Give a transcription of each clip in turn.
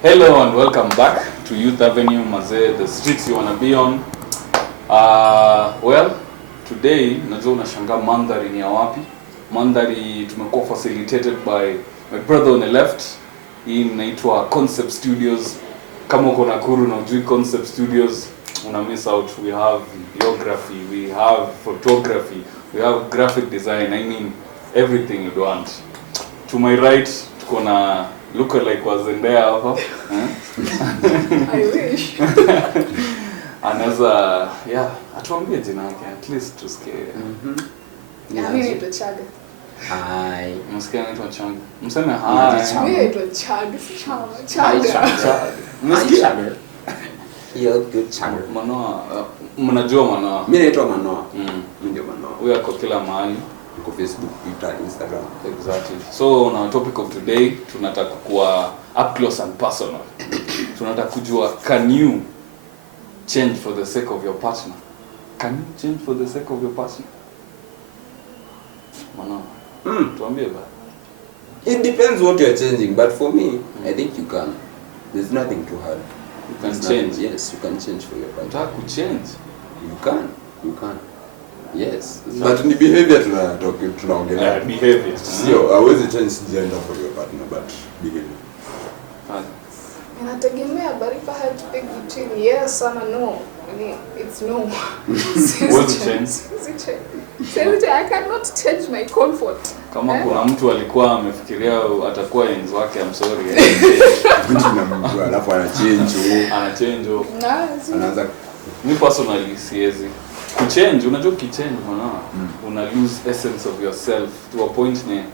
Hello and welcome back to Youth Avenue Mazee, the streets you wanna be on. Well, today najua unashangaa mandhari ni ya wapi. Mandhari tumekuwa facilitated by my brother on the left. Hii inaitwa Concept Studios. Kama uko Nakuru na ujui Concept Studios, una miss out. We have videography, we have photography, we have graphic design. I mean everything you want. To my right tuko na look like Wazendea hapa. I wish. Anaweza atuambie jina yake at least tusikie. Mimi naitwa Chaga. Hi. Msikia anaitwa Changa. Mseme hi. Mimi naitwa Chaga, si Chaga. Msikia? You're good Chaga. Manoa, mnajua Manoa? Mimi naitwa Manoa. Mimi ndio Manoa. Huyu ako kila mahali. Kwa Facebook, Twitter, Instagram. Exactly. So on our topic of today, tunataka kuwa up close and personal. Tunataka kujua, can you change for the sake of your partner? Can you change for the sake of your partner? Manoa. Tuambie ba. It depends what you're changing, but for me, I think you can. There's nothing too hard. You can change. Yes, you can change for your partner. Unataka kuchange? You can. Yes. But ni behavior tunaongelea. Behavior. Sio, hawezi change gender for your partner, but behavior. Inategemea, but if I had to pick between yes or no, I mean, it's no. What's the change? I cannot change my comfort. Kama kuna mtu alikuwa amefikiria atakuwa enzi wake, I'm sorry. Mtu anamjua alafu ana change. Anaanza. Me personally siwezi kuchange. Unajua ukichange una lose essence of yourself to a point ne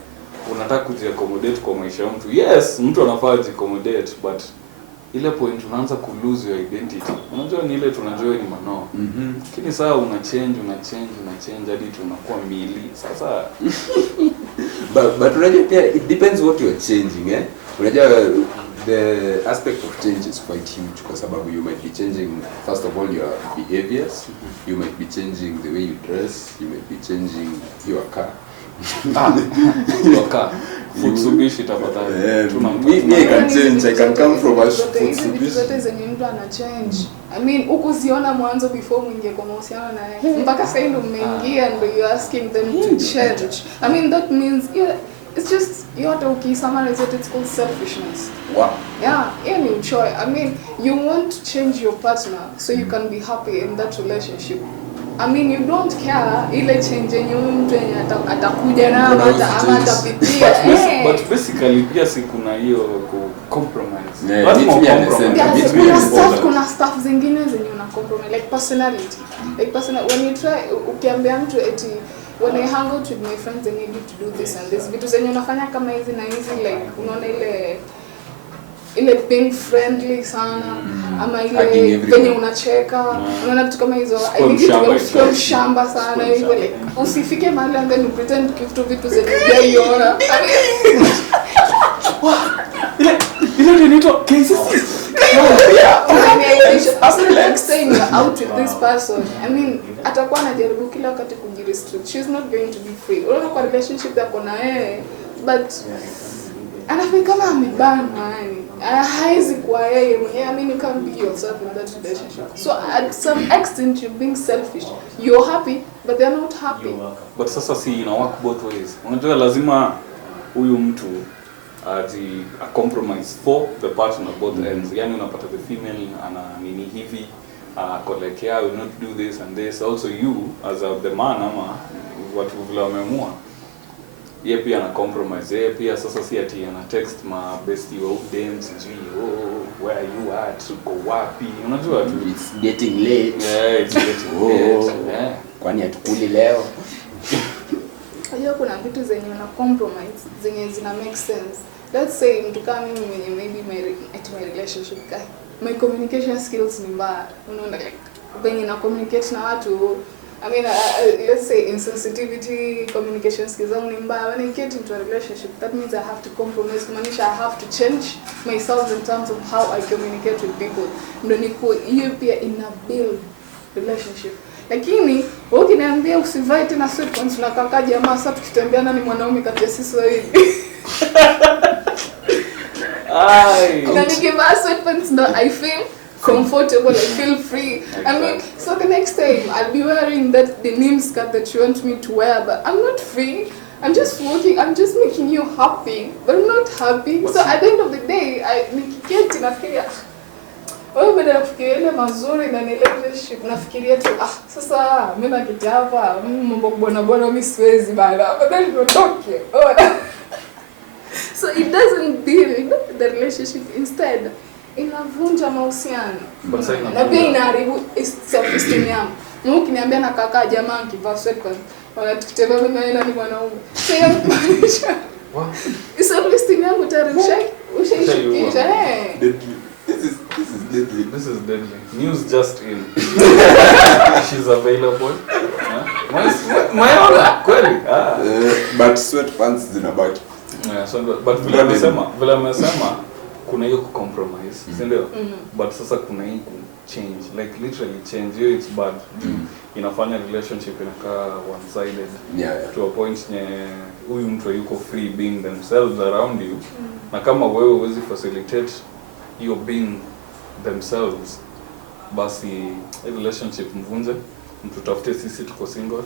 unataka kujiaccommodate kwa maisha ya mtu. Yes, mtu anafaa jiaccommodate, but ile point unaanza ku lose your identity. Unajua ni ile tunajua ni Manoa. Lakini saa una change hadi tunakuwa mili. Sasa but unajua pia it depends what you're changing, Unajua the aspect of change is quite huge kwa sababu you might be changing first of all your behaviors, you might be changing the way you dress, you might be changing your car. Your car. Futsubishi tafadhali. Me can change, I can come from a Futsubishi. Zote zenye mtu ana change. I mean, ukuziona mwanzo before mwingie kwa mahusiano naye. Mpaka sasa ndio mmeingia ndio you asking them to change. I mean, that means it's just yote ukisummarize it, it's called selfishness. Wow. Yeah, any choice. I mean, you want to change your partner so you can be happy in that relationship. I mean, you don't care ile change yenye mtu yenye atakuja na ama atapitia. But basically pia si kuna hiyo compromise. Kuna stuff zingine zenye una compromise, like personality. Like when you try ukiambia mtu eti when I hang out with my friends they need you to do this and this, vitu zenye unafanya kama hizi na hizi, like unaona ile being friendly sana ama ile venye unacheka, unaona vitu kama hizo. I think it's shamba sana hivyo, like usifike mahali and then you pretend vitu zenye hujaiona. Ile ndio inaitwa KCC. Next time you're out with this person, I mean, atakuwa anajaribu kila wakati kujirestrict. She's not going to be free. Unaona kwa relationship yako na yeye, but anafika kama amebanwa yani. Haizi kwa yeye mwenyewe. I mean, you can't be yourself in that relationship. So at some extent you're being selfish. You're happy, but they're not happy. But sasa si ina work both ways. Unajua lazima huyu mtu a compromise for the partner both ends. Yani unapata the female ana nini hivi, like yeah, will not do this and this. Also you as the man ama watu vile wameamua, yeye pia ana compromise. Yeye pia sasa si ati ana text ma bestie wa dames where are you at, uko wapi, unajua tu it's getting late. Yeah, it's getting late. Yeah. Kwani atukuli leo? Hiyo kuna vitu zenye una compromise zenye zina make sense. Let's say mtu kama mimi maybe my relationship guy, my communication skills ni mbaya. Unaona like when you communicate na watu, I mean let's say insensitivity, communication skills ni mbaya. When I get into a relationship, that means I have to compromise. Kumaanisha I have to change myself in terms of how I communicate with people. Ndio niko hiyo pia ina build relationship. Lakini wewe ukiniambia usivae tena sweatpants na kaka jamaa sasa tukitembeana ni mwanaume kati ya sisi wawili. Na nikivaa sweatpants ndo I feel comfortable, I feel free. I mean, so the next time I'll be wearing that denim skirt that you want me to wear, but I'm not free. I'm just working, I'm just making you happy, but I'm not happy. So at the end of the day, nikiketi nafikiria wewe baada ya kufikiria ile mazuri na ile relationship nafikiria tu sasa mimi nakiti hapa mambo bwana mimi siwezi bana. Afadhali niondoke. So it doesn't deal the relationship, instead inavunja mahusiano. Na pia inaharibu self-esteem yangu. Mimi ukiniambia na kaka jamaa akivaa sweatpants wanatukitembea mimi naenda ni mwanaume. Sasa maanisha self-esteem yangu tayari ushaishikisha. This is deadly. News just in. She's available. My honor, kweli. But sweatpants zinabaki. Yeah, so but vile amesema kuna hiyo compromise, si ndio? But sasa kuna hii change, like literally change. Hiyo it's bad. Inafanya relationship inakaa one sided. Yeah. To a point huyu mtu yuko free being themselves around you. Na kama wewe huwezi facilitate hiyo being themselves, basi relationship mvunje, mtu tafute. Sisi tuko single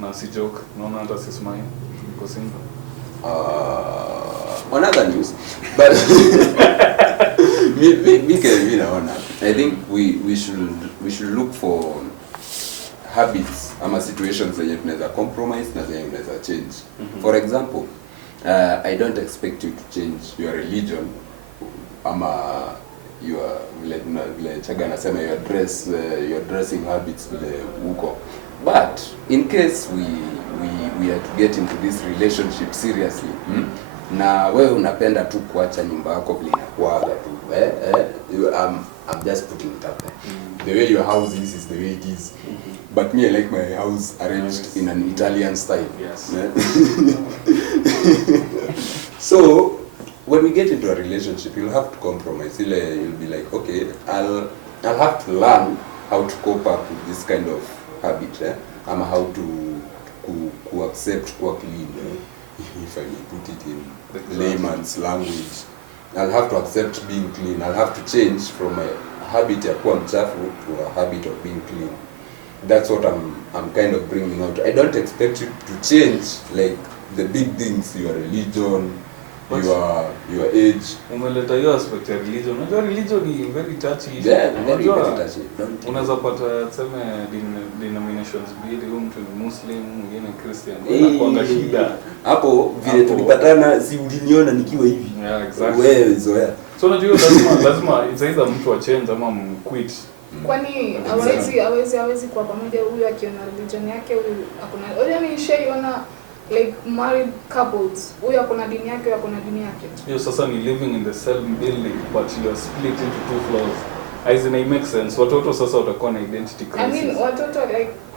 na si joke, naona hata sisi mine tuko single. On other news, but me naona, I think we should look for habits ama situations zenye tunaweza compromise na zenye tunaweza change. For example, I don't expect you to change your religion ama your vile Chaga anasema your dressing habits vile uko, but in case we are to get into this relationship seriously, na wewe unapenda tu kuacha nyumba yako vile inakuaga tu I'm just putting it up there. The way your house is the way it is. But me, I like my house arranged in an Italian style. Yes. So when we get into a relationship, you'll have to compromise. You'll be like, okay, I'll have to learn how to cope up with this kind of habit, and how to accept kuwa clean, if I may put it in layman's language. I'll have to accept being clean. I'll have to change from a habit ya kuwa mchafu to a habit of being clean. That's what I'm kind of bringing out. I don't expect you to change like the big things, your religion, your age. Umeleta hiyo aspect ya religion. Unajua religion ni very touchy. Yeah, very touchy. Unaweza pata tuseme denominations mbili, mtu ni Muslim, mwingine Christian. Unakuanga shida. Hapo vile tulipatana, si uliniona nikiwa hivi. Yeah, exactly. Wewe zoea. So unajua lazima it's either mtu wa change ama mquit. Kwani hawezi kwa pamoja, huyu akiona religion yake, huyu hakuna. Yaani nishaiona like married couples, huyu akona dini yake, huyu akona dini yake. Hiyo sasa ni living in the same building but you are split into two floors. As in, it makes sense. Watoto sasa watakuwa na identity crisis. I mean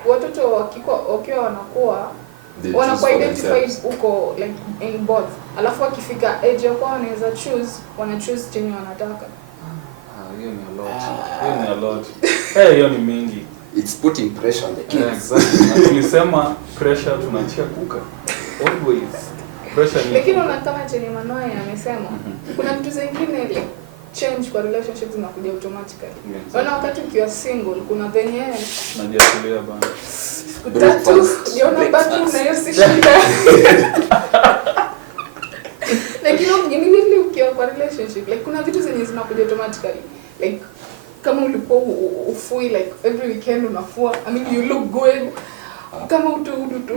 watoto wakiwa wanakuwa identified huko like in both. Alafu wakifika age yako wanaweza choose chenye wanataka. Hiyo ni a lot. Hiyo ni mingi. It's putting pressure on the kids. Yeah, exactly. Na tulisema pressure tunachia kuka. Always. Pressure ni. Lakini unaona kama chenye Manoa amesema, kuna vitu zingine like change kwa relationships zinakuja automatically. Unaona wakati ukiwa single kuna venye najiachilia bana. Utatu, jiona baki na hiyo si shida. Lakini immediately ukiwa kwa relationship, like kuna vitu zenye zinakuja automatically. Like kama ulipo ufui like every weekend unafua, I mean you look good. Kama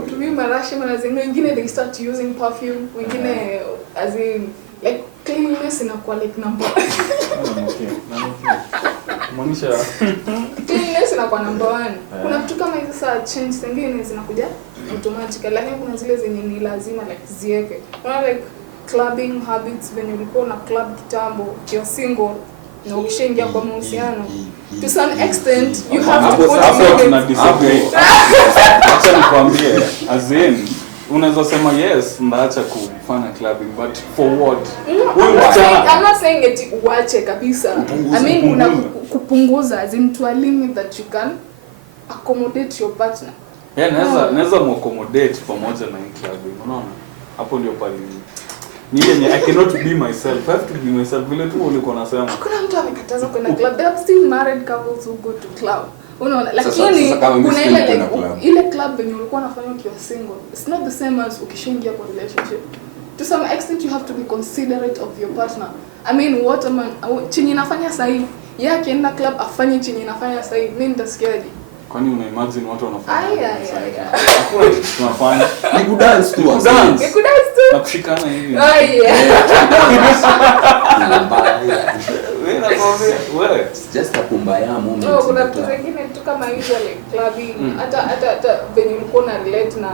utumii marashi mara zingine, wengine they start using perfume, wengine as in like cleanliness inakuwa like number Monisha cleanliness inakuwa number 1. Kuna vitu kama hizo saa change zingine zinakuja automatically, lakini kuna zile zenye ni lazima like ziweke. Unaona like clubbing habits, when ulikuwa na club kitambo, you're single na ukishaingia kwa mahusiano, to some extent you have to put in acha nikwambie, as in unaweza sema yes ndaacha kufanya clubbing, but for what? I'm not saying eti uache kabisa. I mean kuna kupunguza, as in to a limit that you can accommodate your partner. Yeah, naweza mu accommodate pamoja na clubbing, unaona? Hapo ndio pale Ni yenye I cannot be myself. I have to be myself. Vile tu ulikuwa unasema. Hakuna mtu amekataza kwenda club. There are still married couples who go to club. Unaona, lakini sasa kama kuna mimi ile club. ile club yenye ulikuwa unafanya ukiwa single. It's not the same as ukishaingia kwa relationship. To some extent you have to be considerate of your partner. I mean, what am chenye inafanya sasa hivi. Yeye akienda club afanye chenye inafanya sasa hivi. Mimi nitasikiaje? Kwani una imagine watu wanafanya? Hakuna kitu tunafanya. Ni kudance tu. Dance tu. Na kushikana hivi. Wewe nakwambia, wewe just a kumbaya moment. No, kuna vitu vingine tu kama hizo like clubbing. Hata venye ulikuwa na relate na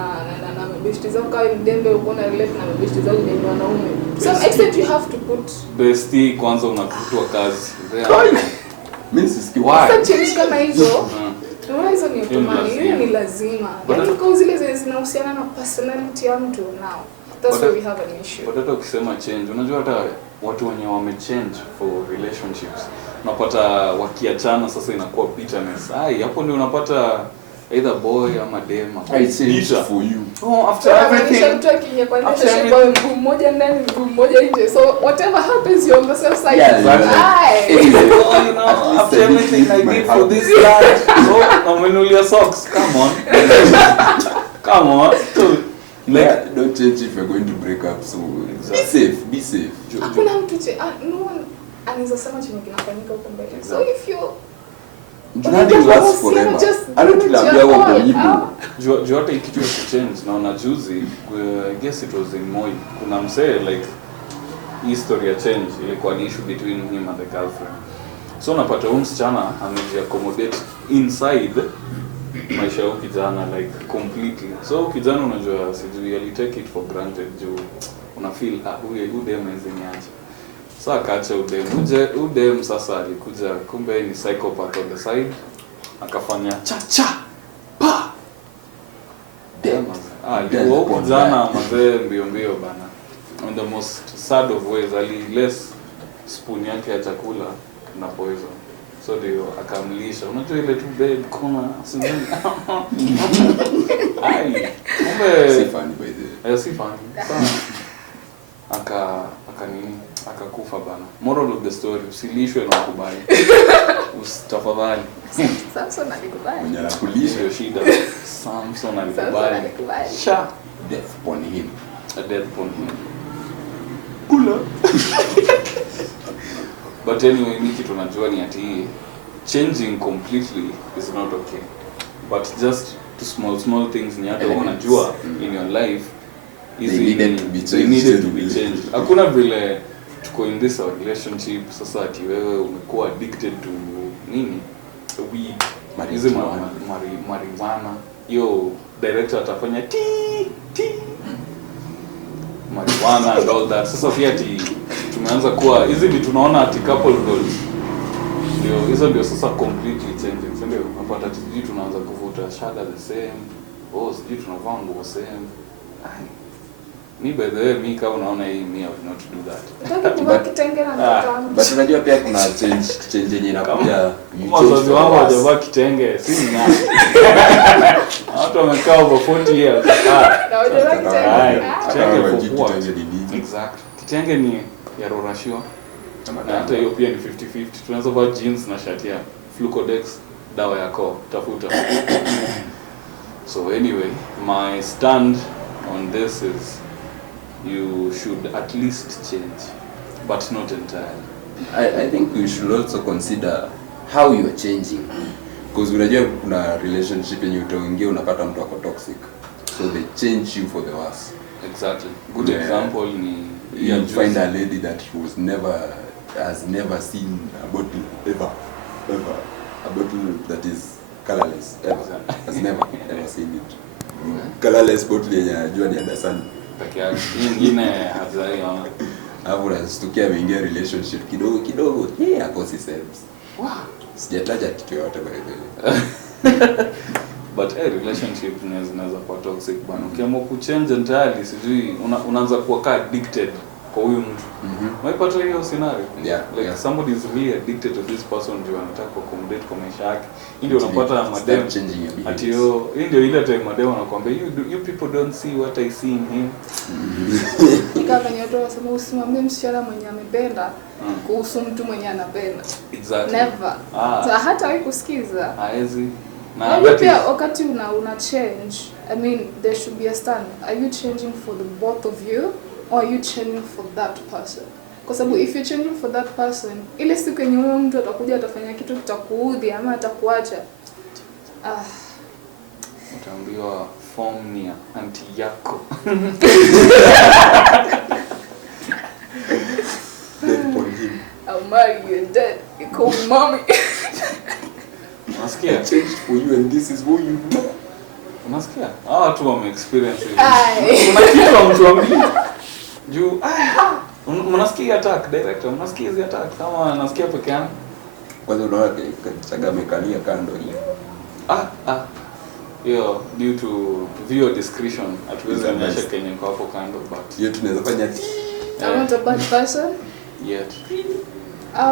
mabeshte zako kama mdembe ulikuwa na relate na mabeshte zako ni wanaume. Some extent you have to put bestie kwanza unakutwa kazi. Mimi sisikii sasa change kama hizo. Hizo ni automatic, hiyo ni lazima. Yaani kwa zile zinahusiana na personality ya mtu now. That's why we have an issue. But hata ukisema change, unajua hata watu wenye wamechange for relationships, unapata wakiachana sasa inakuwa bitterness. Hapo ndio unapata either boy ama dem bitter for you. Oh, after everything. Mtu akiingia kwa relationship kwa mguu mmoja ndani mguu mmoja nje. So whatever happens you're on the safe side. Yeah, After everything I did for this guy. So, umenulia socks. Come on. Come on. Like, don't change if you're going to break up. So be safe. Hakuna mtu no one anaweza sema chenye kinafanyika huko mbele. So if you nothing lasts forever. I don't tunaambia wako hivyo. Jua hata kitu ya change na unajuzi I guess it was in Moi. Kuna msee like history ya change ilikuwa ni issue between him and the girlfriend. So unapata huyu msichana amejiaccommodate inside maisha ya kijana like completely. So kijana unajua sijui ali take it for granted juu una feel huyu dem niache. So akaacha udem sasa alikuja kumbe ni psychopath on the side. Akafanya cha pa dem. Ndio kijana mzee mbio bana. On the most sad of ways less spoon yake ya chakula na poison. So ndio akamlisha. Unajua ile tu bed kuna sijui. Kumbe si funny by the way. Si funny. Sana. Akakufa bana. Moral of the story, usilishwe na ukubali. Usitafadhali. Samson alikubali. Mwenye anakulisha Hiyo shida. Samson alikubali. Sha death upon him. A death upon him. Kula. But anyway, Nikki tunajua ni ati changing completely is not okay. But just to small things ni hata unajua in your life they needed to be changed. Hakuna vile tuko in this relationship sasa ati wewe umekuwa addicted to nini? Weed, marijuana. Yo director atafanya marijuana and all that. Sasa pia ati tumeanza kuwa hizi vitu tunaona ati couple goals. Ndio hizo ndio sasa completely changing. Ndio unapata sijui tunaanza kuvuta shada the same. Sijui tunavaa nguo same. Me by the way, kama unaona hii me I would not do that. But unajua pia kuna change yenye inakuja. Wazazi wangu hawajavaa kitenge, si ni nani? Watu wamekaa over 40 years. Kitenge for what? Exactly. Kitenge ni ya Rorashio. Na hata hiyo pia ni 50-50. Tunaweza vaa jeans na shati ya Flucodex, dawa yako, tafuta. So anyway, my stand on this is you should at least change, but not entirely. I think we should also consider how you are changing. Because unajua kuna relationship yenye utaingia unapata mtu ako toxic. So they change you for the worse. Exactly. Good example ni you find a lady that has never seen a bottle ever. A bottle that is colorless ever. Has never seen it. Colorless bottle yenye anajua ni understand. Peke yake. Nyingine hazaiona. Hapo unashtukia ameingia relationship kidogo. Akosi sense. Wow. Sijataja kitu yote by the way. But relationship zinaweza kuwa toxic bana. Ukiamua kuchange entirely sijui unaanza kuwa addicted kwa huyu mtu. Unaipata hiyo scenario? Like somebody is really addicted to this person ndio anataka accommodate kwa maisha yake. Ndio unapata madem ati hiyo ndio ile time madem anakuambia you people don't see what I see in him. Kama nyoto wasema usimwambie msichana mwenye amependa kuhusu mtu mwenye anapenda. Exactly. Never. Hata wewe kusikiza. Haezi. Na pia wakati una change, I mean there should be a stand. Are you changing for the both of you or are you changing for that person? Kwa sababu if you're changing for that person, ile siku yenye huyo mtu atakuja atafanya kitu kitakuudhi ama atakuacha. Utaambiwa form ni anti yako. Dead on him. I'll marry you dead. You call mommy. Unasikia? Changed for you and this is who you do. Unasikia? Watu wame experience hivi. Kuna kitu mtuambie. Juu mnasikia attack director, mnasikia hizi attack kama nasikia peke yangu. Kwanza unaona kachaga amekalia kando hiyo. Hiyo due to viewer discretion hatuwezi onyesha Kenya kwa hapo kando but hiyo tunaweza fanya I'm not a bad person. Yet.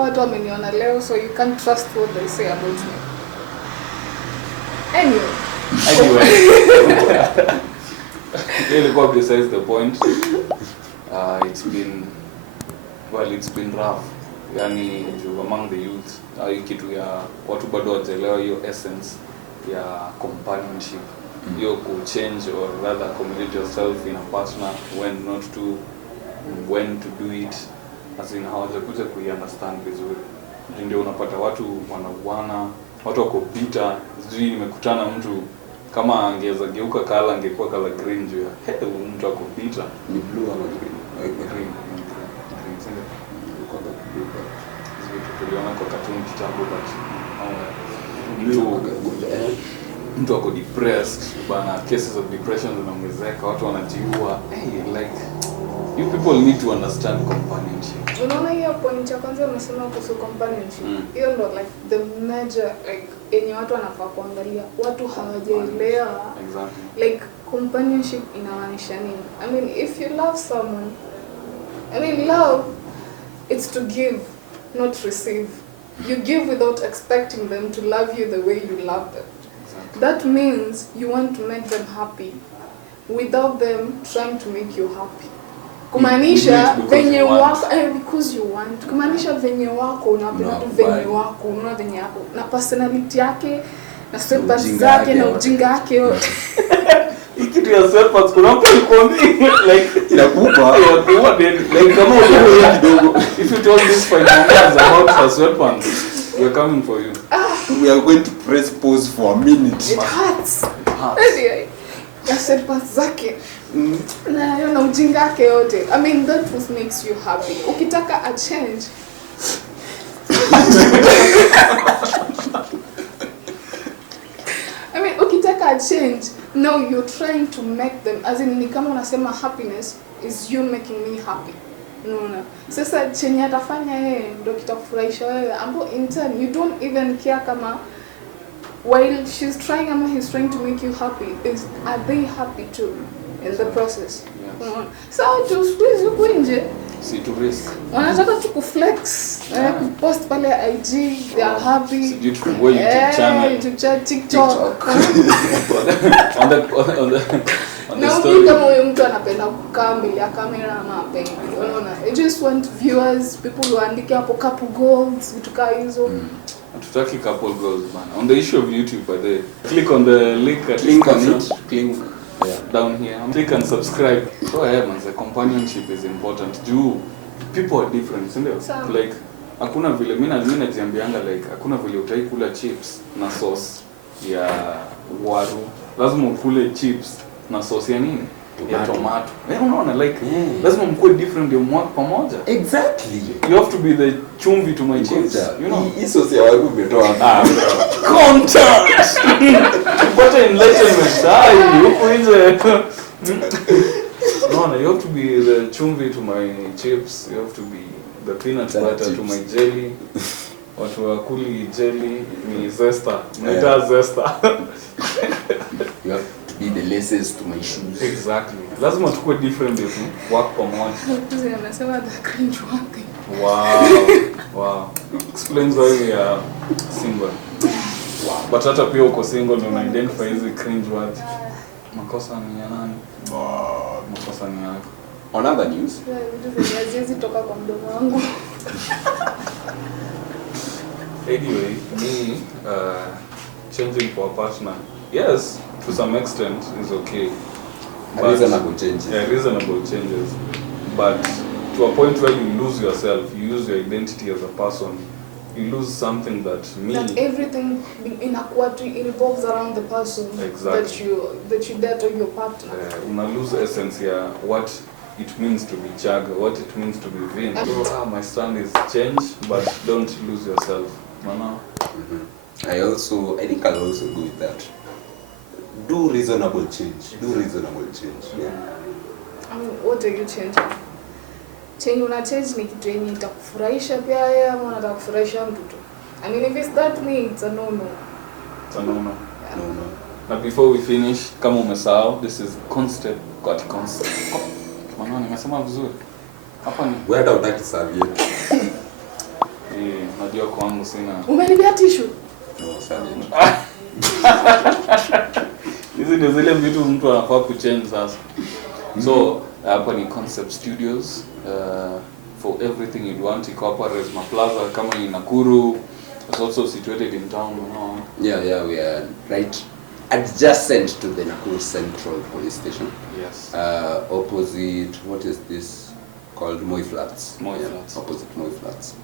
Watu wameniona leo so you can't trust what they say about me. Anyway. Ilikuwa besides the point. It's been rough. Yani among the youth, kitu ya watu bado hawajaelewa hiyo essence ya companionship. Hiyo change or rather accommodate yourself in a partner, when not to, when to do it, as in hawajakuja kuiunderstand vizuri. Ndio unapata watu wanauana, watu wako bitter. Sijui nimekutana mtu kama angeweza geuka kala angekuwa kala green juu ya mtu ako bitter. Ni blue ama green? Green. Tuliona kwa cartoon kitambo but mtu wako depressed bana, cases of depression zinaongezeka, watu wanajiua. Like you people need to understand companionship. Unaona hiyo point ya kwanza umesema kuhusu companionship. Hiyo ndo like the major like yenye watu wanafaa kuangalia. Watu hawajaelewa. Exactly. Like companionship inamaanisha nini? I mean if you love someone, I mean love it's to give, not receive. You give without expecting them to love you the way you love them. Exactly. That means you want to make them happy without them trying to make you happy. Kumaanisha venye wako because you want. Kumaanisha venye wako unapenda tu venye wako, unaona venye yako na personality yake na steps zake na ujinga wake yote. Ikitu ya sweatpants kuna mtu alikwambia like inakupa like kama unaona kidogo if you told this for numbers about her sweatpants we are coming for you. We are going to press pause for a minute. It hurts. Anyway, ya sweatpants zake na ujinga wake yote. I mean that what makes you happy. Ukitaka a change I mean ukitaka a change, now you're trying to make them, as in ni kama unasema happiness is you making me happy. Unaona? Sasa chenye atafanya yeye ndio kitakufurahisha wewe, ambapo in turn you don't even care kama while she's trying ama he's trying to make you happy, are they happy too in the process? Yes. So to squeeze you nje, see to risk. wanataka tu kuflex, kupost pale IG, they are happy. So you to go YouTube channel, YouTube channel, TikTok. on the Na story. kama huyo mtu anapenda kukaa mbele ya kamera ama apendi. Unaona? I just want viewers, people who andike hapo couple goals, vitu kama hizo. Tutaki couple goals bana. On the issue of YouTube by the click on the link at Click on description. it. Click Down here. Click and subscribe. So man, the companionship is important. People are different, isn't it? Like hakuna vile mimi najiambianga like hakuna vile utaikula chips na sauce ya waru. Lazima ukule chips na sauce ya nini? Ya tomato. Unaona like lazima mkue different ndio mwako pamoja. Exactly. You have to be the chumvi to my chips. You know. Hii sauce ya waru umetoa. Content. What enlightenment. Huko nje. No, you have to be the chumvi to my chips. You have to be the peanut butter to my jelly. Watu wakuli jelly ni zesta. Mnaita zesta. You have to be the laces to my shoes. Exactly. Lazima tukue different yetu, work pamoja. Vitu anasema the cringe worthy. Wow. Explains why we are single. Wow. But hata pia uko single na identify hizi cringe words. Makosa ni ya nani? Makosa ni yako. On other news, Vitu haziwezi toka kwa mdomo wangu. Anyway, me changing for a partner, yes, to some extent is okay. reasonable changes. Yeah, reasonable changes. But to a point where you lose yourself, you lose your identity as a person, you lose something that That everything inakuwa tu revolves around the person Exactly. that you date or your partner. una lose essence here, what it means to be Chaga, what it means to be Vin. So, my stand is change, but don't lose yourself. Mana? I think I'll also go with that. Do reasonable change. Yeah. I mean, what are you changing? Change una change ni kitu yenye itakufurahisha pia wewe ama unataka kufurahisha mtu tu. I mean, if it's that me, it's a no-no. It's a no-no. Yeah. No. Now before we finish, kama umesahau, this is concept. Mana nimesema vizuri. Hapa ni Where do I serviette? najua kwangu sina. Umenibia tissue? No, serviette. Hizi ndio zile vitu mtu anafaa kuchange sasa. So hapa ni Concept Studios, for everything you want. Iko hapa Resma Plaza kama ni Nakuru. It's also situated in town, you know. Yeah, we are right adjacent to the Nakuru Central Police Station. Yes. Opposite, what is this called? Moi Flats. Moi Flats. Opposite Moi Flats.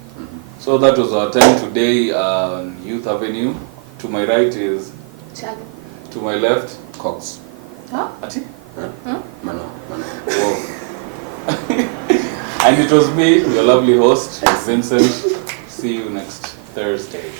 So that was our time today on Youth Avenue. To my right is, Chaga. to my left, Cox. Huh? Ati? Huh? Mano. Wow. And it was me, your lovely host, Vincent. See you next Thursday.